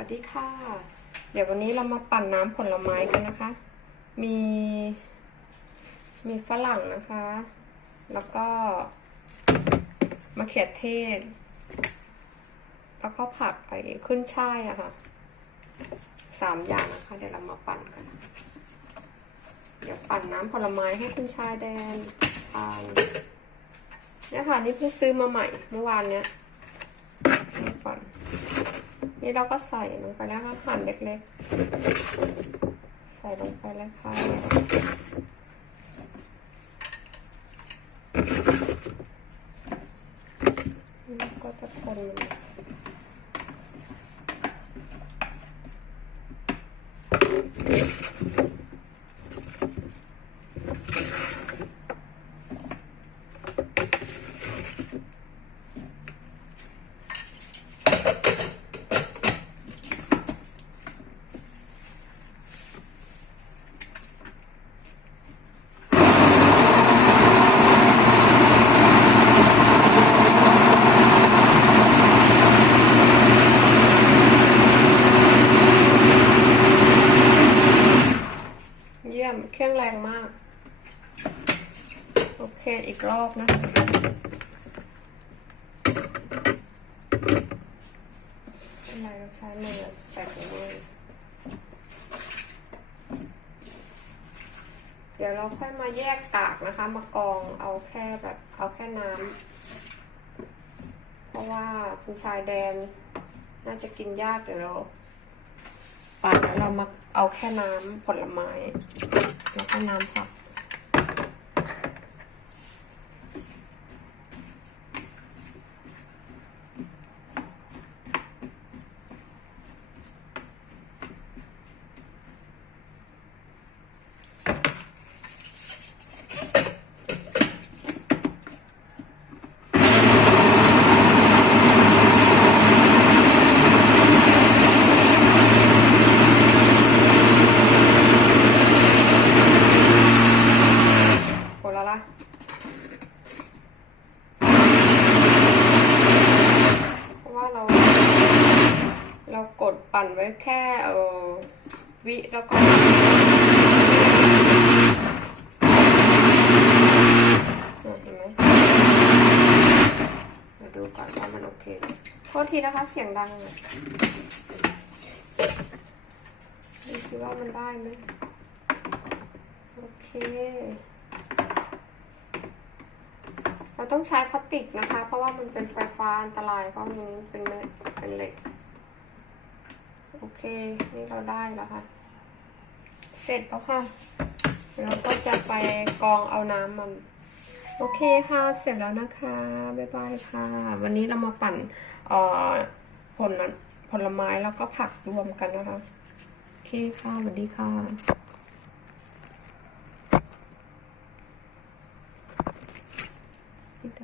วัสดีค่ะ เดี๋ยววันนี้เรามาปั่นน้ำผลไม้กันนะคะ มี มีฝรั่งนะคะ แล้วก็มะเขือเทศ แล้วก็ผักไอ้ขึ้นช่ายอะค่ะสามอย่างนะคะ เดี๋ยวเรามาปั่นกัน เดี๋ยวปั่นน้ำผลไม้ให้คุณชายแดนทานเนี่ยค่ะนี่เพิ่งซื้อมาใหม่เมื่อวานเนี้ย นี่เราก็ใส่ลงไปแล้วค่ะหั่นเล็กๆ ใส่ลงไปเลยค่ะแล้วก็จะคนมัน เครื่องแรงมาก โอเคอีกรอบนะอะไรเราใช้มือใส่ถุงมือเดี๋ยวเราค่อยมาแยกกากนะคะ มากองเอาแค่แบบ เอาแค่น้ำ เพราะว่าคุณชายแดน น่าจะกินยากเดี๋ยวเรา ปั่นแล้วเรามาเอาแค่น้ำผลไม้ แล้วก็น้ำผัก หมดแล้วล่ะ เพราะว่าเรา เรากดปั่นไว้แค่เออวิแล้วก็เห็นไหมเดี๋ยวดูก่อนว่ามันโอเคโทษทีนะคะเสียงดังดูสิว่ามันได้ไหมโอเคเราต้องใช้พลาสติกนะคะ เพราะว่ามันเป็นไฟฟ้าอันตรายเพราะมันเป็นเป็นเหล็ก โอเค นี่เราได้แล้วค่ะ เสร็จแล้วค่ะเราก็จะไปกองเอาน้ำมัน โอเคค่ะ เสร็จแล้วนะคะ บ๊ายบายค่ะ วันนี้เรามาปั่นผลผลไม้แล้วก็ผักรวมกันนะคะ โอเคค่ะสวัสดีค่ะ